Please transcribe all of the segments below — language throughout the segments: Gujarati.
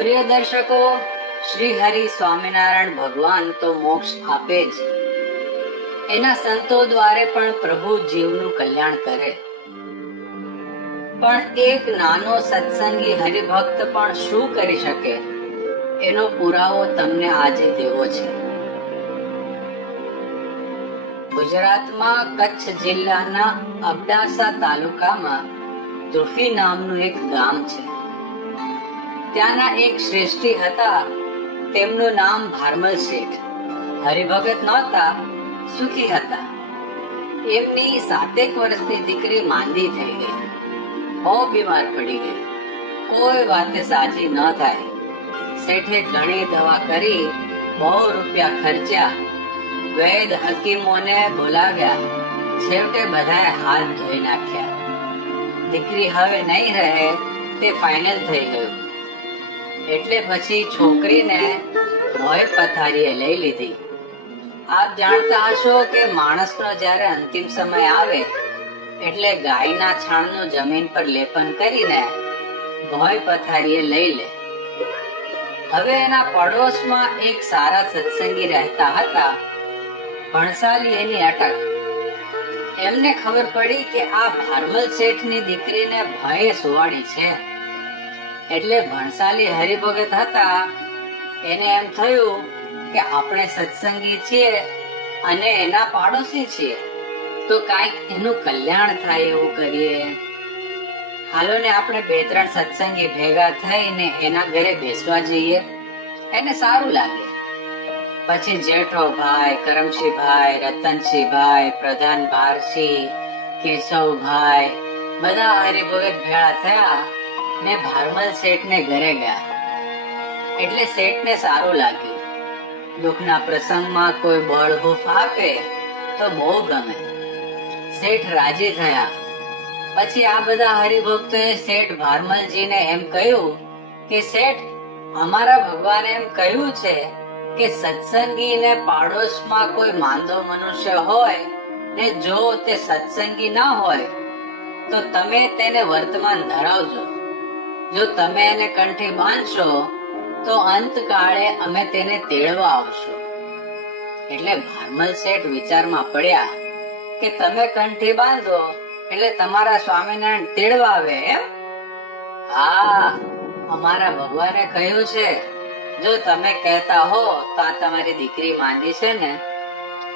પ્રિય દર્શકો, શ્રી હરિ સ્વામિનારાયણ ભગવાન તો મોક્ષ આપે જ, એના સંતો દ્વારે પણ પ્રભુ જીવનું કલ્યાણ કરે. પણ એક નાનો સત્સંગી હરિભક્ત પણ શું કરી શકે, એનો પુરાવો તમને આજે દેવો છે. ગુજરાતમાં કચ્છ જિલ્લાના અબડાસા તાલુકામાં ધ્રુફી નામનું એક ગામ છે. ત્યાંના એક શ્રેષ્ઠી હતા, તેમનું નામ ભારમલ શેઠ. હરિભગત નહોતા, સુખી હતા. એમની 7 વર્ષની દીકરી માંદી થઈ ગઈ, બહુ બીમાર પડી ગઈ, કોઈ વાતે સાજી ન થાય. શેઠે ઘણી દવા કરી, બહુ રૂપિયા ખર્ચ્યા, વૈદ હકીમોને બોલાવ્યા, છેવટે બધાએ હાથ ધોઈ નાખ્યા. દીકરી હવે નહીં રહે તે ફાઇનલ થઈ ગયું. એટલે પછી છોકરીને ભોય પથારીએ લઈ લીધી. આપ જાણતા હશો કે માણસનો જ્યારે અંતિમ સમય આવે એટલે ગાયના છાણનું જમીન પર લેપન કરીને ભોય પથારીએ લઈ લે. હવે એના પડોશમાં એક સારા સત્સંગી રહેતા હતા, ભણસાલી એની અટક. એમને ખબર પડી કે આ ભારમલ શેઠની દીકરીને ભોયે સુવાડી છે. એટલે ભણસાલી હરિભગત હતા, એને એમ થયું કે આપણે સત્સંગી છીએ અને એના પાડોશી છીએ, તો કાંઈક એનું કલ્યાણ થાય એવું કરીએ. હાલો ને આપણે 2-3 સત્સંગી ભેગા થઈને એના ઘરે બેસવા જઈએ, એને સારું લાગે. પછી જેઠોભાઈ, કરમશીભાઈ, રતનશીભાઈ, પ્રધાન ભારસિંહ, કેશવભાઈ બધા હરિભગત ભેળા થયા ને ભારમલ શેઠને ઘરે ગયા. એટલે શેઠને સારું લાગ્યું. દુઃખના પ્રસંગમાં કોઈ બળ હૂફ આપે તો બહુ ગમે. શેઠ રાજી થયા. પછી આ બધા હરિભક્તોએ શેઠ ભારમલજીને એમ કહ્યું કે શેઠ, અમારા ભગવાને એમ કહ્યું છે કે સત્સંગી ને પાડોશમાં કોઈ માંદો મનુષ્ય હોય ને જો તે સત્સંગી ના હોય તો તમે તેને વર્તમાન ધરાવજો. જો તમે એને કંઠી બાંધશો તો અંતકાળે અમે તેને તેડવા આવશું. એટલે ભારમલ શેઠ વિચારમાં પડ્યા કે તમે કંઠી બાંધો એટલે તમારા સ્વામિનારાયણ તેડવા આવે એમ? હા, અમારા ભગવાને કહ્યું છે, જો તમે કહેતા હો તો આ તમારી દીકરી માંદી છે ને,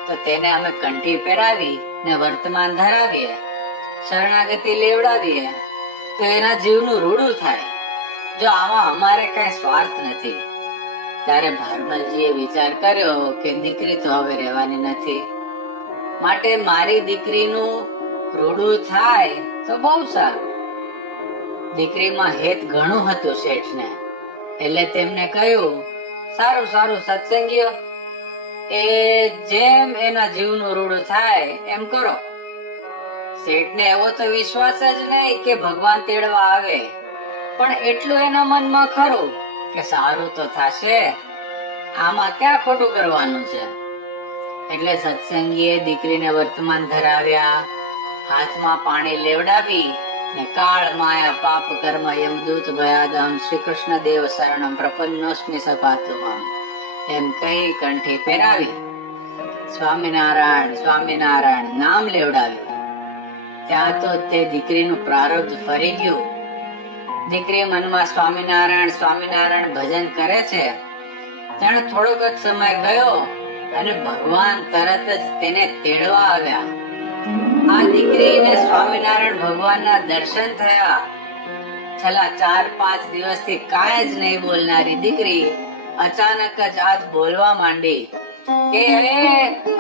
તો તેને અમે કંઠી પહેરાવી ને વર્તમાન ધરાવીએ, શરણાગતિ લેવડાવીએ તો એના જીવનું રૂડું થાય. જો આમાં અમારે કઈ સ્વાર્થ નથી. ત્યારે ભારમલજીએ વિચાર કર્યો કે દીકરી તો હવે રહેવાની નથી, માટે મારી દીકરીનું રૂડું થાય તો બહુ સારું. દીકરીમાં હેત ઘણું હતું શેઠને, એટલે તેમને કહ્યું, સારું સારું સત્સંગીઓ, એ જેમ એના જીવનું રૂડું થાય એમ કરો. શેઠને એવો તો વિશ્વાસ જ નહીં કે ભગવાન તેડવા આવે, પણ એટલું એના મનમાં ખરું કે સારું તો થશે, આમાં ક્યાં ખોટું કરવાનું છે. એટલે સત્સંગીએ દીકરીને વર્તમાન ધરાવ્યા, હાથમાં પાણી લેવડાવી ને કાળ માયા પાપ કર્મ યમદૂત ભયાદમ શ્રી કૃષ્ણ દેવ શરણમ પ્રપન્નોસ્મિ સભાતુમમ એમ કહી કંઠી પહેરાવી, સ્વામિનારાયણ સ્વામિનારાયણ નામ લેવડાવ્યું. ત્યાં તો તે દીકરીનું પ્રારબ્ધ ફરી ગયું. દીકરી મનમાં સ્વામિનારાયણ સ્વામિનારાયણ ભજન કરે છે. જાણે થોડોક જ સમય ગયો અને ભગવાન તરત જ તેને તેડવા આવ્યા. આ દીકરીને સ્વામિનારાયણ ભગવાનના દર્શન થયા. છેલ્લા 4-5 દિવસથી કાંઈ જ નહીં બોલનારી દીકરી અચાનક જ આજ બોલવા માંડી કે અરે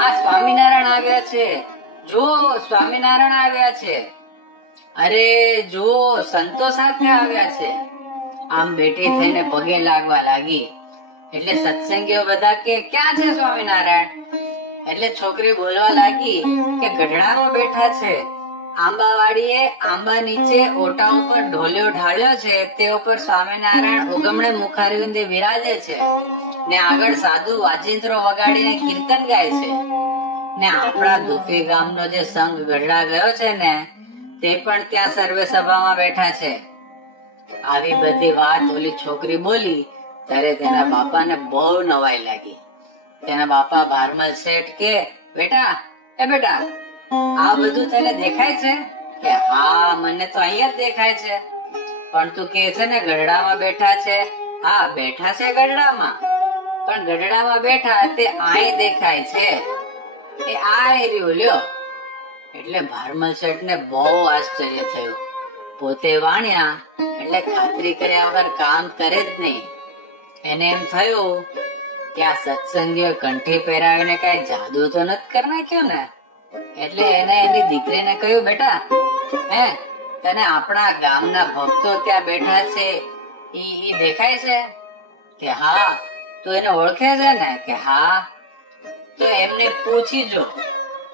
આ સ્વામિનારાયણ આવ્યા છે, જો સ્વામિનારાયણ આવ્યા છે, અરે જો સંતો સાથે આવ્યા છે. આમ બેઠી થઈને પગે લાગવા લાગી. એટલે સત્સંગીઓ બધા કે ક્યાં છે સ્વામિનારાયણ? એટલે છોકરી બોલવા લાગી કે ગઢડામાં બેઠા છે, આંબાવાડીએ આંબા નીચે ઓટા ઉપર ઢોલિયો ઢાળ્યો છે, તે ઉપર સ્વામિનારાયણ ઉગમણે મુખારવિંદે વિરાજે છે ને આગળ સાધુ વાજિંત્રો વગાડીને કીર્તન ગાય છે ને આપણા દુફી ગામનો જે સંઘ ગઢડા ગયો છે ને તે પણ ત્યાં સર્વે સભામાં બેઠા છે. આવી બધી વાત ઓલી છોકરી બોલી ત્યારે તેના બાપાને બહુ નવાઈ લાગી. તેના બાપા ભારમલ શેઠ કે, બેટા આ બધું તને દેખાય છે? કે હા, મને તો અહીંયા જ દેખાય છે. પણ તું કે છે ને ગઢડામાં બેઠા છે. હા, બેઠા છે ગઢડામાં, પણ ગઢડામાં બેઠા તે આય દેખાય છે. એ આ રહ્યું લ્યો. એટલે ભારમલ શેઠ ને બહુ આશ્ચર્ય થયું. પોતે વાણ્યા એટલે ખાતરી કર્યા વગર કામ કરે જ નહીં. એને એમ થયું કે આ સત્સંગીઓ કંઠી પહેરાવીને કઈ જાદુ તો નથી કરી નાખ્યો ને. એટલે એને એની દીકરીને કહ્યું, બેટા તને આપણા ગામના ભક્તો ત્યાં બેઠા છે ઈ દેખાય છે? કે હા. તું એને ઓળખે છે ને? કે હા. તો એમને પૂછી જો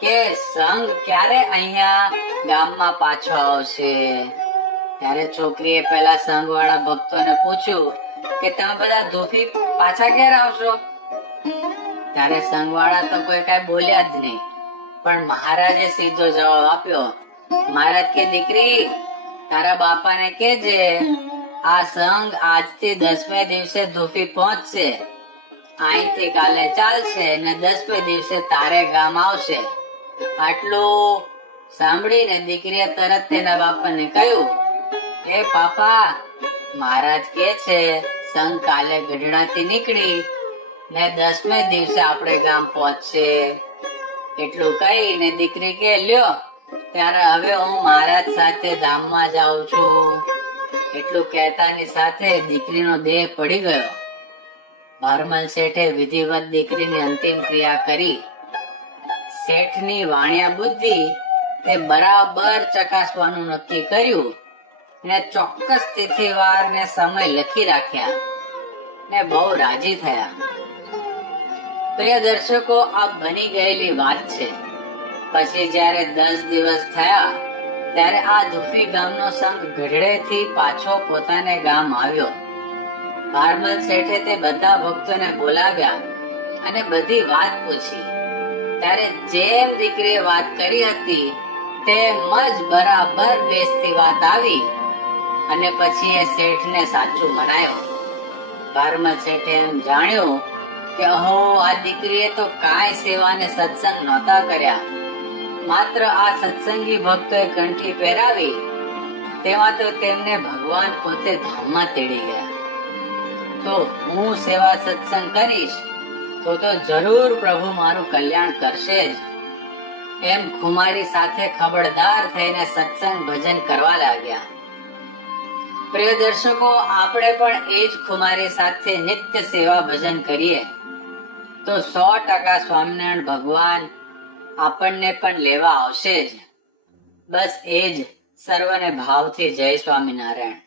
કે સંઘ ક્યારે અહીંયા ગામમાં પાછો આવશે. ત્યારે છોકરીએ પેલા સંઘ વાળા ભક્તોને પૂછ્યું કે તમે બધા ધોફી પાછા ક્યારે આવશો? ત્યારે સંઘ વાળા તો કોઈ કઈ બોલ્યા જ નહીં. પણ મહારાજે સીધો જવાબ આપ્યો. મહારાજ કે, દીકરી તારા બાપાને કેજે આ સંઘ આજથી 10મે દિવસે ધોફી પહોંચશે. અહીંથી કાલે ચાલશે ને 10મે દિવસે તારે ગામ આવશે. આટલું સાંભળીને દીકરીએ તરત તેના બાપાને કહ્યું, એ પાપા, મહારાજ કે છે સંઘ કાલે ગઢડાથી નીકળી ને 10મે દિવસે આપણે ગામ પહોંચશે. એટલું કહીને દીકરી કે, લ્યો ત્યારે હવે હું મહારાજ સાથે ધામમાં જાઉં છું. એટલું કહેતાની સાથે દીકરીનો દેહ પડી ગયો. ભારમલ શેઠે વિધિવત દીકરીની અંતિમ ક્રિયા કરી. શેઠની વાણિયા બુદ્ધિ તે બરાબર ચકાસવાનું નક્કી કર્યું ને ચોક્કસ તિથિવાર ને સમય લખી રાખ્યા ને બહુ રાજી થયા. પ્રિય દર્શકો, આ બની ગયેલી વાત છે. પછી જ્યારે 10 દિવસ થયા ત્યારે આ ધુફી ગામનો સંઘ ગઢડેથી પાછો પોતાને ગામ આવ્યો. ભારમલ શેઠે તે બધા ભક્તોને બોલાવ્યા અને બધી વાત પૂછી. ત્યારે જેમ દીકરીએ વાત કરી હતી તેમ જ બરાબર બેસતી વાત આવી અને પછી એ શેઠને સાચું મનાયો. ભારમલ શેઠે એમ જાણ્યું કે અહો, આ દીકરીએ તો કાંઈ સેવા ને સત્સંગ નહોતા કર્યા. માત્ર આ સત્સંગી ભક્તોએ કંઠી પહેરાવી તેમાં તો તેમને ભગવાન પોતે ધામમાં તેડી ગયા. તો હું સેવા સત્સંગ કરીશ તો જરૂર પ્રભુ મારું કલ્યાણ કરશે જ. એમ ખુમારી સાથે ખબરદાર થઈને સત્સંગ ભજન કરવા લાગ્યા. પ્રિય દર્શકો, આપણે પણ એ જ ખુમારી સાથે નિત્ય સેવા ભજન કરીએ તો 100% સ્વામિનારાયણ ભગવાન આપણને પણ લેવા આવશે જ. બસ એ જ સર્વને ભાવથી જય સ્વામિનારાયણ.